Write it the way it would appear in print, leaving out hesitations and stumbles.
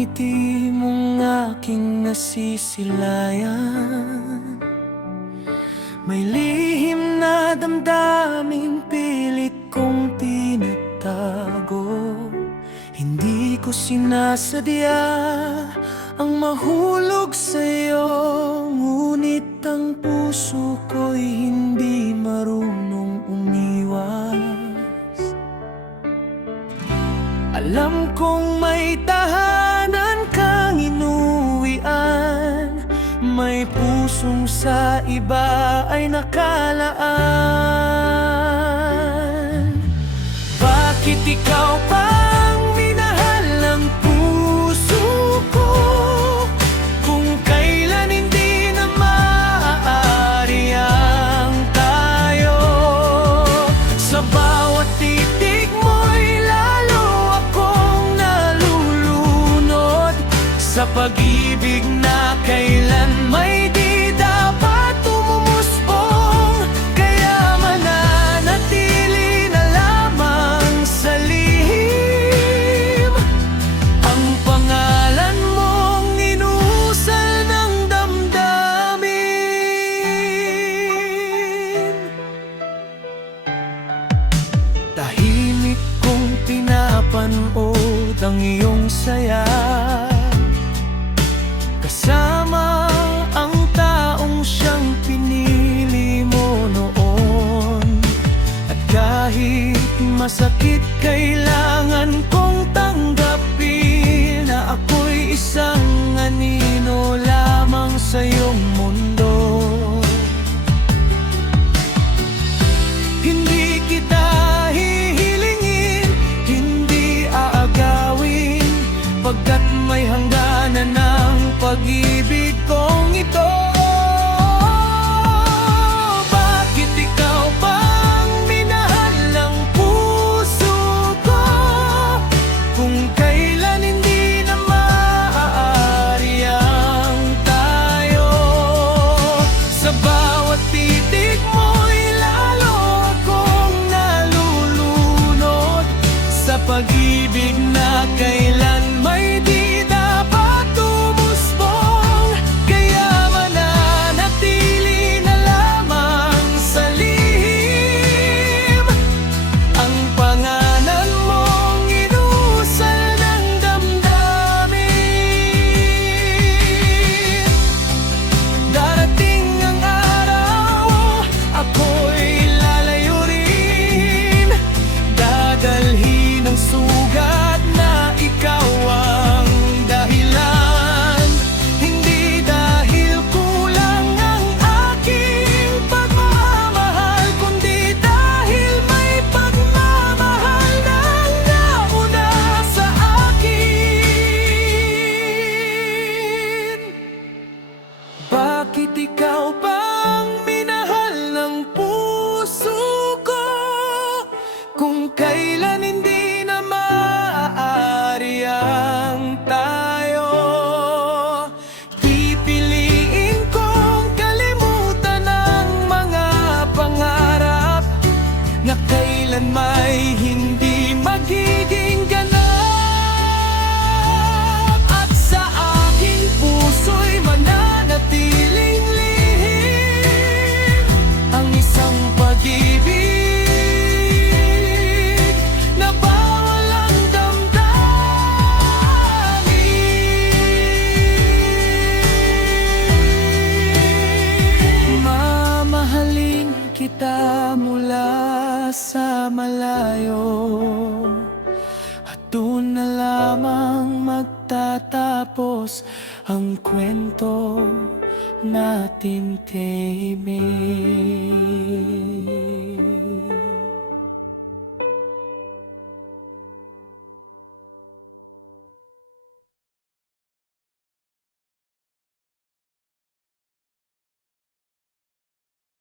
ngiti mong aking nasisilayan. May lihim na damdaming pilit kong tinatago. Hindi ko sinasadya ang mahulog sa'yo, ngunit ang puso ko'y hindi marunong umiwas. Alam kong may tahanan kang inuwian, may pusong sa iba ay nakalaan. Bakit ikaw pang minahal ng puso ko, kung kailan hindi na maaari ang tayo? Sa bawat titig mo'y lalo akong nalulunod, sa pag-ibig na kailan may di dapat umumusbong. Kaya mananatili na lamang sa lihim ang pangalan mong inusal ng damdamin. Tahimik kong pinapanood ang iyong saya, kasama ang taong siyang pinili mo noon. At kahit masakit, kailangan kong tanggapin na ako'y isang anino lamang sa iyong mundo. Hindi kita hihilingin, hindi aagawin, pagkat may hangganan ng pag-ibig kong ito. Bakit ikaw pang minahal ng puso ko, kung kailan hindi na maaari ang tayo? Sa bawat titig mo'y lalo akong nalulunod, sa pag-ibig na kailan may di dapat umusbong. Kaya mananatili na lamang sa lihim ang pangalan mong inusal ng damdamin. Darating ang araw, ako'y lalayo rin, dadalhin ang sugat na ikaw ang dahilan. Hindi dahil kulang ang aking pagmamahal, kundi dahil may pagmamahal na nauna sa akin. Bakit ikaw pang minahal ng puso ko, kung kailan hindi na maaari ang tayo? Pipiliin kong kalimutan ang mga pangarap na kailan may hindi magiging ganap. At sa aking puso'y mananatiling lihim ang isang pag-ibig na bawal ang damdamin. Mamahalin kita mula sa malayo, at doon na lamang magtatapos ang kwento natin, Timmy.